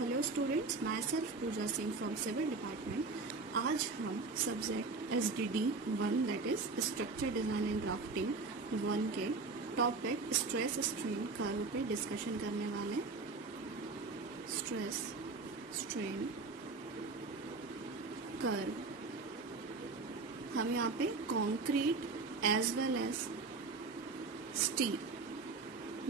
Hello students, my self Pooja Singh from civil department. आज हम subject SDD 1 that is structure design and drafting 1 के topic stress strain curve पे discussion करने वाले हैं। स्ट्रेस स्ट्रेन कर्व हम यहाँ पे concrete as well as steel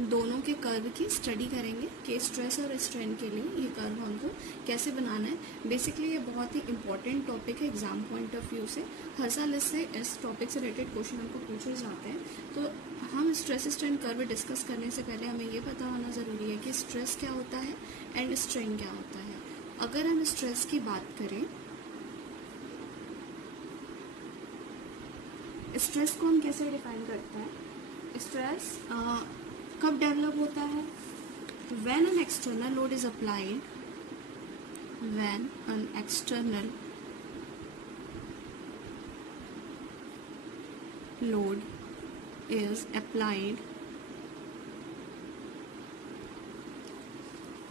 दोनों के कर्व की स्टडी करेंगे कि स्ट्रेस और स्ट्रेन के लिए ये कर्व हमको कैसे बनाना है। बेसिकली ये बहुत ही इंपॉर्टेंट टॉपिक है एग्जाम पॉइंट ऑफ व्यू से। हर साल इससे इस टॉपिक से रिलेटेड क्वेश्चन हमको पूछे जाते हैं। तो हम स्ट्रेस स्ट्रेन कर्व डिस्कस करने से पहले हमें ये पता होना ज़रूरी है कि स्ट्रेस क्या होता है एंड स्ट्रेन क्या होता है। अगर हम स्ट्रेस की बात करें, स्ट्रेस को हम कैसे डिफाइन करते हैं? स्ट्रेस कब डेवलप होता है? when an external load is applied, when an external load is applied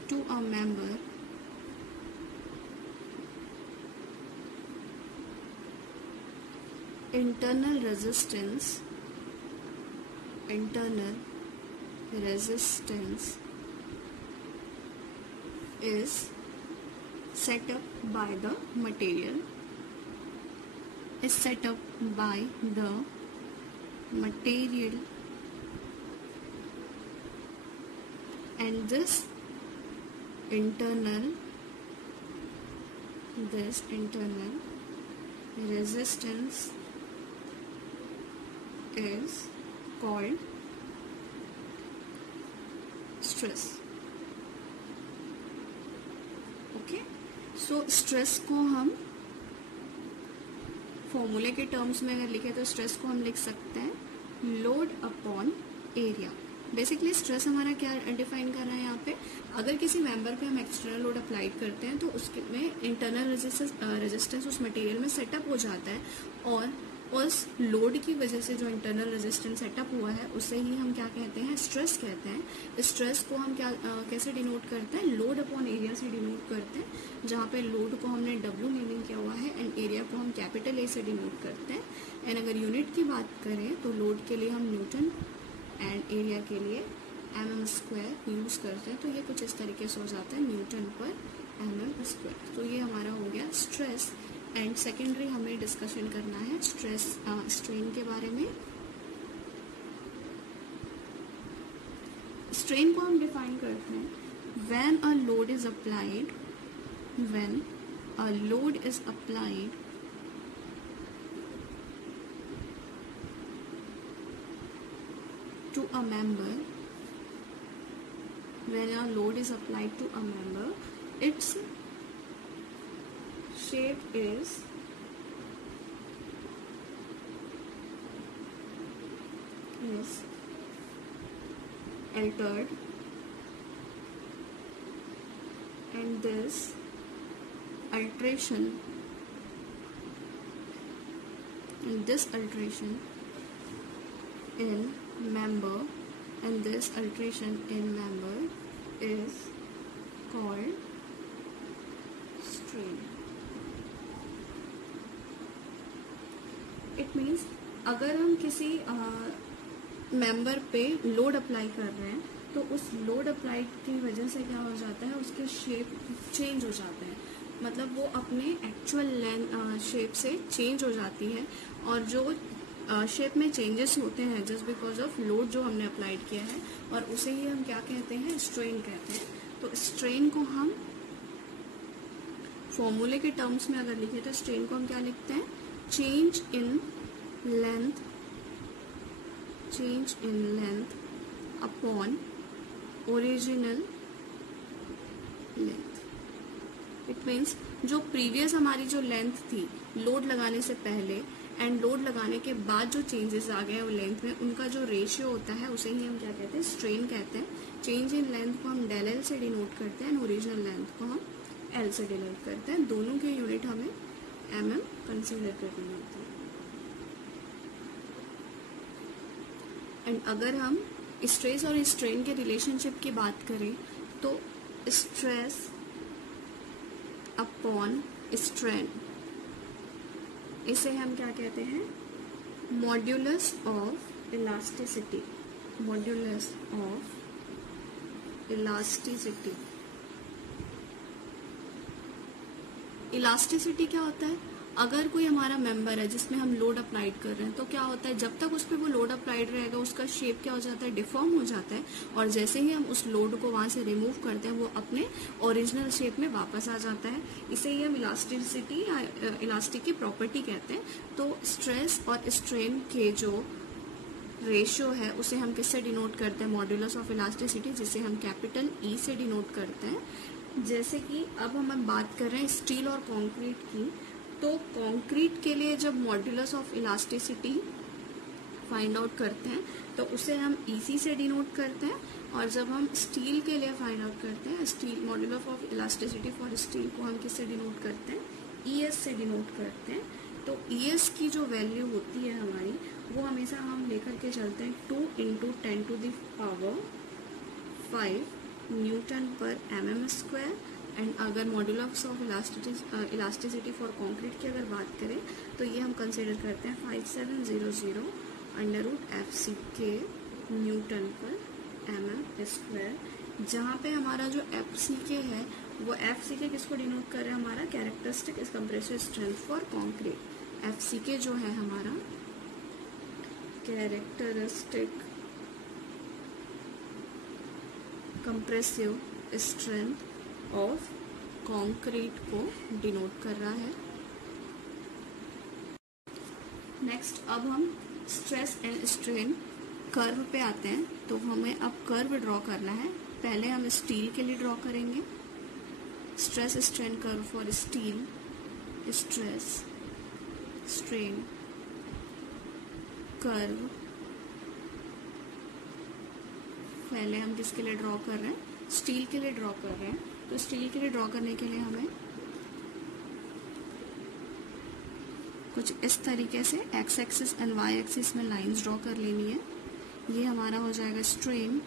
to a member internal resistance is set up by the material, and this internal resistance is called stress. Okay, so stress को हम फॉर्मूले के terms में अगर लिखे तो stress को हम लिख सकते हैं load upon area. Basically stress हमारा क्या डिफाइन कर रहा है यहाँ पे? अगर किसी मेंबर पे हम एक्सटर्नल लोड अप्लाई करते हैं तो उसके में इंटरनल रेजिस्टेंस उस मटेरियल में सेटअप हो जाता है, और उस लोड की वजह से जो इंटरनल रेजिस्टेंस सेटअप हुआ है उसे ही हम क्या कहते हैं? स्ट्रेस कहते हैं। स्ट्रेस को हम कैसे डिनोट करते हैं? लोड अपॉन एरिया से डिनोट करते हैं, जहाँ पे लोड को हमने W नेमिंग किया हुआ है एंड एरिया को हम कैपिटल A से डिनोट करते हैं। एंड अगर यूनिट की बात करें तो लोड के लिए हम न्यूटन एंड एरिया के लिए mm² यूज करते हैं। तो ये कुछ इस तरीके से हो जाता है न्यूटन पर mm²। तो ये हमारा हो गया स्ट्रेस। एंड सेकेंडरी हमें डिस्कशन करना है स्ट्रेस स्ट्रेन के बारे में। स्ट्रेन को हम डिफाइन करते हैं when a load is applied to a member, its shape is altered, and this alteration in member is called strain. It means अगर हम किसी मेंबर पे लोड अप्लाई कर रहे हैं तो उस लोड अप्लाई की वजह से क्या हो जाता है? उसके शेप चेंज हो जाते हैं, मतलब वो अपने एक्चुअल शेप से चेंज हो जाती है। और जो शेप में चेंजेस होते हैं जस्ट बिकॉज ऑफ लोड जो हमने अप्लाइड किया है, और उसे ही हम क्या कहते हैं? स्ट्रेन कहते हैं। तो स्ट्रेन को हम फॉर्मूले के टर्म्स में अगर लिखे तो स्ट्रेन को हम क्या लिखते हैं? Change in length upon original length. It means जो प्रीवियस हमारी जो लेंथ थी लोड लगाने से पहले एंड लोड लगाने के बाद जो चेंजेस आ गए वो लेंथ में, उनका जो रेशियो होता है उसे ही हम क्या कहते हैं? स्ट्रेन कहते हैं। चेंज इन लेंथ को हम del L से डिनोट करते हैं, ओरिजिनल लेंथ को हम L से डिनोट करते हैं। दोनों के यूनिट हमें mm कंसीडर करनी होती है। एंड अगर हम स्ट्रेस और स्ट्रेन के रिलेशनशिप की बात करें तो स्ट्रेस अपॉन स्ट्रेन, इसे हम क्या कहते हैं, modulus of elasticity, modulus of elasticity. Elasticity क्या होता है, अगर कोई हमारा मेंबर है जिसमें हम लोड अप्लाइड कर रहे हैं तो क्या होता है, जब तक उस पर वो लोड अप्लाइड रहेगा उसका शेप क्या हो जाता है, डिफॉर्म हो जाता है, और जैसे ही हम उस लोड को वहां से रिमूव करते हैं वो अपने ओरिजिनल शेप में वापस आ जाता है। इसे ही हम इलास्टिसिटी या इलास्टिक की प्रॉपर्टी कहते हैं। तो स्ट्रेस और स्ट्रेन के जो रेशियो है उसे हम किससे डिनोट करते हैं, मॉड्यूलस ऑफ इलास्टिसिटी, जिसे हम कैपिटल ई से डिनोट करते हैं। जैसे कि अब हम बात कर रहे हैं स्टील और कंक्रीट की, तो कंक्रीट के लिए जब modulus of elasticity find out करते हैं तो उसे हम ईसी से डिनोट करते हैं, और जब हम स्टील के लिए फाइंड आउट करते हैं, steel modulus of elasticity for steel को हम किससे डिनोट करते हैं, ईएस से डिनोट करते हैं। तो ईएस की जो वैल्यू होती है हमारी, वो हमेशा हम लेकर के चलते हैं 2 × 10⁵ न्यूटन पर mm स्क्वायर। एंड अगर modulus of elasticity for concrete की अगर बात करें तो ये हम कंसिडर करते हैं 5700 √fck न्यूटन पर mm स्क्वायर, जहाँ पे हमारा जो fck है वो fck किसको डिनोट कर रहा है, हमारा characteristic compressive strength for concrete. fck जो है हमारा characteristic compressive strength of concrete को डिनोट कर रहा है। नेक्स्ट अब हम स्ट्रेस एंड स्ट्रेन कर्व पे आते हैं। तो हमें अब कर्व ड्रॉ करना है। पहले हम स्टील के लिए ड्रॉ करेंगे, stress strain curve for steel, stress strain curve पहले हम किसके लिए ड्रॉ कर रहे हैं, स्टील के लिए ड्रॉ कर रहे हैं। तो स्टील के लिए ड्रॉ करने के लिए हमें कुछ इस तरीके से X axis and Y axis में लाइंस ड्रॉ कर लेनी है। ये हमारा हो जाएगा स्ट्रेन,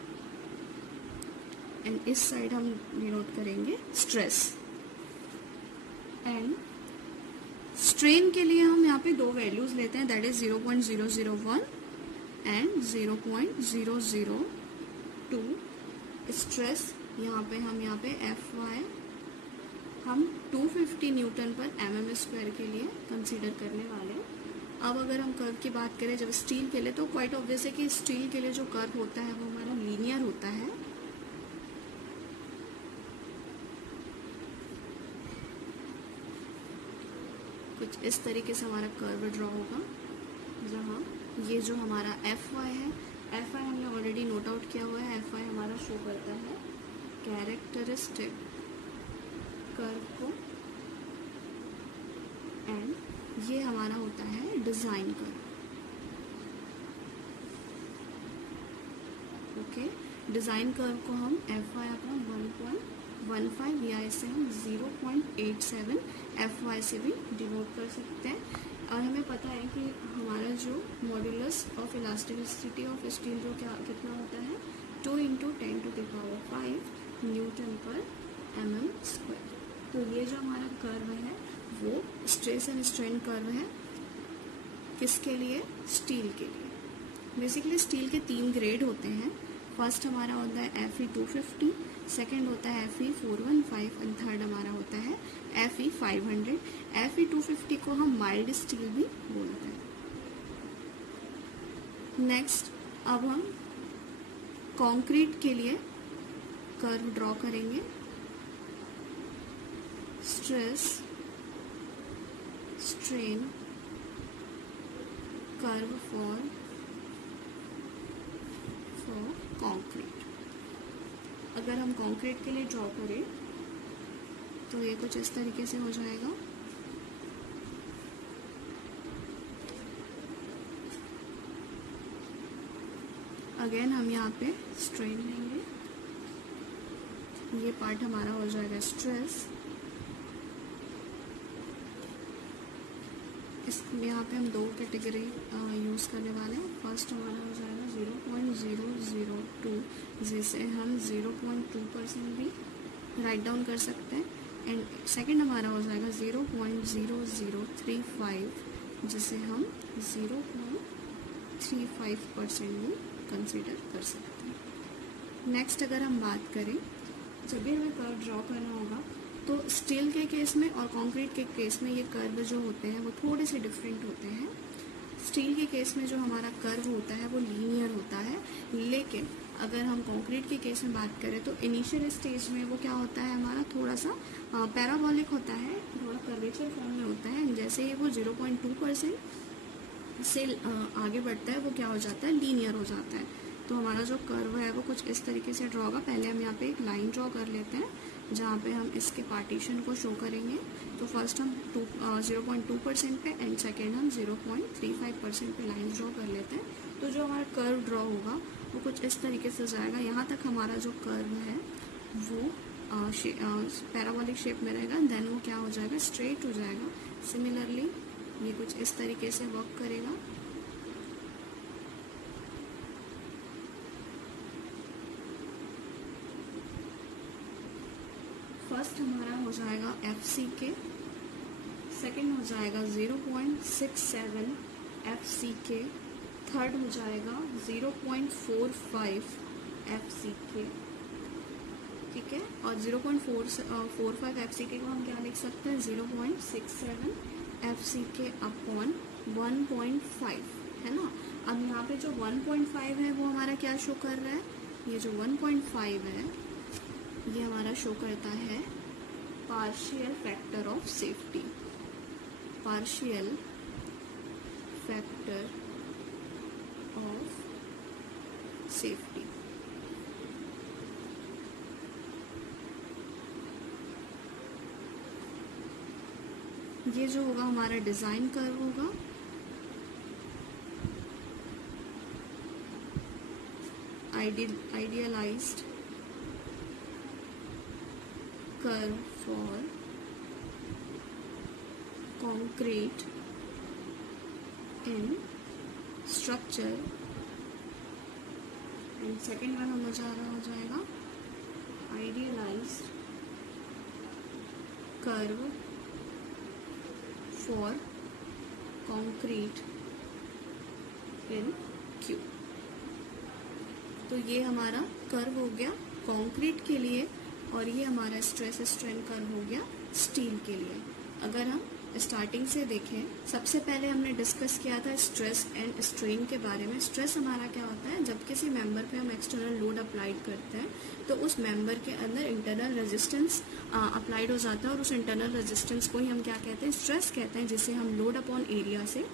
एंड इस साइड हम डिनोट करेंगे स्ट्रेस। एंड स्ट्रेन के लिए हम यहाँ पे दो वैल्यूज लेते हैं, दैट इज 0.001 एंड 0.002। स्ट्रेस यहाँ पे Fy हम 250 न्यूटन पर mm स्क्वायर के लिए कंसीडर करने वाले हैं। अब अगर हम कर्व की बात करें जब स्टील के लिए, तो क्वाइट ऑब्वियस है कि स्टील के लिए जो कर्व होता है वो हमारा लीनियर होता है। कुछ इस तरीके से हमारा कर्व ड्रॉ होगा, जहाँ ये जो हमारा Fy है, Fy हमने ऑलरेडी नोट आउट किया हुआ है। Fy हमारा शो करता है कैरेक्टरिस्टिक कर्व को, एंड ये हमारा होता है design curve. Okay, design curve को हम Fy अपॉन 1.15 या इसे हम 0.87 Fy से भी डिनोट कर सकते हैं। और हमें पता है कि हमारा जो modulus of elasticity of steel जो कितना होता है, 2 × 10⁵ न्यूटन पर mm स्क्वायर। तो ये जो हमारा कर्व है वो स्ट्रेस एंड स्ट्रेन कर्व है, किसके लिए, स्टील के लिए। बेसिकली स्टील के 3 ग्रेड होते हैं। फर्स्ट हमारा होता है Fe250, सेकेंड होता है Fe415 एंड थर्ड हमारा होता है Fe500। Fe250 को हम माइल्ड स्टील भी बोलते हैं। नेक्स्ट अब हम कंक्रीट के लिए कर्व ड्रॉ करेंगे, stress strain curve for concrete. अगर हम कंक्रीट के लिए ड्रॉ करें तो ये कुछ इस तरीके से हो जाएगा। अगेन हम यहाँ पे स्ट्रेन लेंगे, ये पार्ट हमारा हो जाएगा स्ट्रेस। इसमें यहाँ पे हम 2 कैटेगरी यूज़ करने वाले हैं। फर्स्ट हमारा हो जाएगा 0.002, जिसे हम 0.2% भी राइट डाउन कर सकते हैं। एंड सेकंड हमारा हो जाएगा 0.0035, जिसे हम 0.35% में कंसिडर कर सकते हैं। नेक्स्ट अगर हम बात करें, जब भी हमें कर्व ड्रॉ करना होगा तो स्टील के केस में और कंक्रीट के केस में ये कर्व जो होते हैं वो थोड़े से डिफरेंट होते हैं। स्टील के केस में जो हमारा कर्व होता है वो लीनियर होता है, लेकिन अगर हम कंक्रीट के केस में बात करें तो इनिशियल स्टेज में वो क्या होता है, हमारा थोड़ा सा पैराबोलिक होता है, थोड़ा कर्वेचर फॉर्म में होता है। जैसे ही वो 0.2% से आगे बढ़ता है वो क्या हो जाता है, लीनियर हो जाता है। तो हमारा जो कर्व है वो कुछ इस तरीके से ड्रॉ होगा। पहले हम यहाँ पे एक लाइन ड्रॉ कर लेते हैं जहाँ पे हम इसके पार्टीशन को शो करेंगे। तो फर्स्ट हम 0.2% पे एंड सेकेंड हम 0.35% पे लाइन ड्रॉ कर लेते हैं। तो जो हमारा कर्व ड्रॉ होगा वो कुछ इस तरीके से जाएगा। यहाँ तक हमारा जो कर्व है वो पैराबोलिक शेप में रहेगा, देन वो क्या हो जाएगा, स्ट्रेट हो जाएगा। सिमिलरली ये कुछ इस तरीके से वर्क करेगा। फर्स्ट हमारा हो जाएगा FCK, सेकेंड हो जाएगा 0.67 FCK, थर्ड हो जाएगा 0.45 FCK, ठीक है। और 0.45 FCK को हम क्या लिख सकते हैं, 0.67 FCK अपॉन 1.5, है ना। अब यहाँ पे जो 1.5 है वो हमारा क्या शो कर रहा है, ये जो 1.5 है ये हमारा शो करता है partial factor of safety, partial factor of safety. ये जो होगा हमारा डिजाइन कर्व होगा। Idealised curve for concrete in structure, and second one हमारा हो जाएगा idealised curve for concrete in cube. तो ये हमारा कर्व हो गया कंक्रीट के लिए और ये हमारा स्ट्रेस स्ट्रेन कर्व हो गया स्टील के लिए। अगर हम स्टार्टिंग से देखें, सबसे पहले हमने डिस्कस किया था स्ट्रेस एंड स्ट्रेन के बारे में। स्ट्रेस हमारा क्या होता है, जब किसी मेंबर पे हम एक्सटर्नल लोड अप्लाइड करते हैं तो उस मेंबर के अंदर इंटरनल रेजिस्टेंस अप्लाइड हो जाता है और उस इंटरनल रेजिस्टेंस को ही हम क्या कहते हैं, स्ट्रेस कहते हैं, जिसे हम लोड अपॉन एरिया से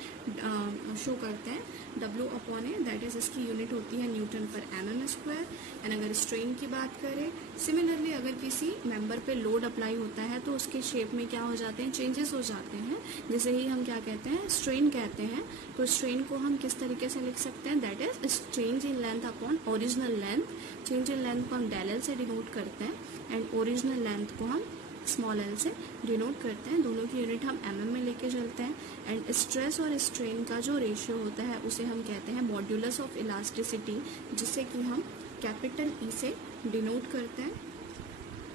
शो करते हैं। W upon A, that is इसकी यूनिट होती है न्यूटन पर mm स्क्वायर। एंड अगर स्ट्रेन की बात करें, सिमिलरली अगर किसी मेंबर पे लोड अप्लाई होता है तो उसके शेप में क्या हो जाते हैं, चेंजेस हो जाते हैं, जिसे ही हम क्या कहते हैं, स्ट्रेन कहते हैं। तो स्ट्रेन को हम किस तरीके से लिख सकते हैं, that is change in length upon original length. Change in length को हम डेल एल से डिनोट करते हैं एंड ओरिजिनल लेंथ को हम स्मॉल एल से डिनोट करते हैं। दोनों की यूनिट हम mm में लेके चलते हैं। एंड स्ट्रेस और स्ट्रेन का जो रेशियो होता है उसे हम कहते हैं मॉड्यूलस ऑफ इलास्टिसिटी, जिसे कि हम कैपिटल E से डिनोट करते हैं।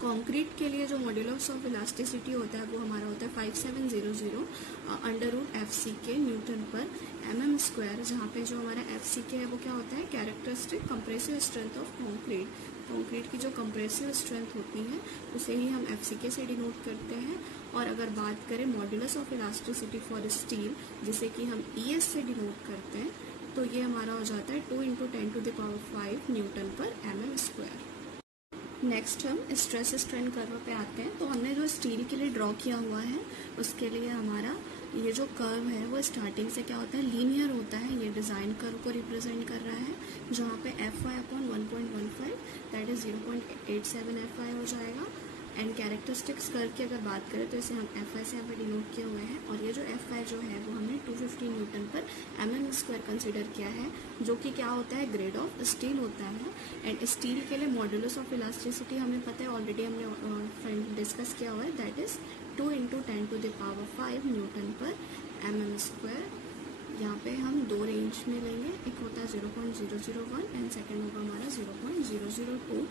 कंक्रीट के लिए जो मॉड्यूलस ऑफ इलास्टिसिटी होता है वो हमारा होता है 5700 √FCK न्यूटन पर mm स्क्वायर, जहाँ पे जो हमारा FCK है वो क्या होता है, characteristic compressive strength of concrete. Concrete की जो कंप्रेसिव स्ट्रेंथ होती है उसे ही हम FCK से डिनोट करते हैं। और अगर बात करें modulus of elasticity for steel, जिसे कि हम ES से डिनोट करते हैं, तो ये हमारा हो जाता है 2 × 10⁵ न्यूटन पर mm स्क्वायर। नेक्स्ट हम स्ट्रेस स्ट्रेन कर्व पे आते हैं। तो हमने जो स्टील के लिए ड्रॉ किया हुआ है उसके लिए हमारा ये जो कर्व है वो स्टार्टिंग से क्या होता है, लीनियर होता है। ये डिज़ाइन कर्व को रिप्रेजेंट कर रहा है, जहाँ पे Fy upon 1.15 that is 0.87 Fy हो जाएगा। एंड कैरेक्टरिस्टिक्स कर्व की अगर बात करें तो इसे हम Fy से यहाँ पे डिनोट किए हुए हैं। और ये जो Fy जो है वो हमने 250 न्यूटन पर mm स्क्वायर कंसिडर किया है, जो कि क्या होता है, ग्रेड ऑफ स्टील होता है। एंड स्टील के लिए मॉड्यूलस ऑफ इलास्टिसिटी हमें पता है, ऑलरेडी हमने डिस्कस किया हुआ है, दैट इज 2 × 10⁵ न्यूटन पर mm स्क्वायर। यहाँ पे हम दो रेंज में लेंगे, एक होता है 0.001 एंड सेकेंड होगा हमारा 0.002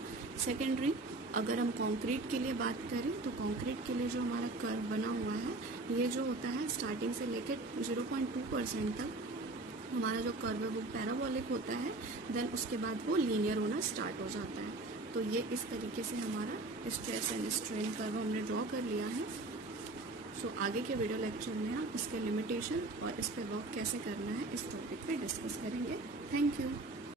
सेकेंडरी। अगर हम कंक्रीट के लिए बात करें तो कंक्रीट के लिए जो हमारा कर्व बना हुआ है ये जो होता है स्टार्टिंग से लेकर 0.2% तक हमारा जो कर्व है वो पैराबोलिक होता है, देन उसके बाद वो लीनियर होना स्टार्ट हो जाता है। तो ये इस तरीके से हमारा स्ट्रेस एंड स्ट्रेन कर्व हमने ड्रॉ कर लिया है। सो आगे के वीडियो लेक्चर में हम इसके लिमिटेशन और इस पे वर्क कैसे करना है इस टॉपिक पे डिस्कस करेंगे। Thank you.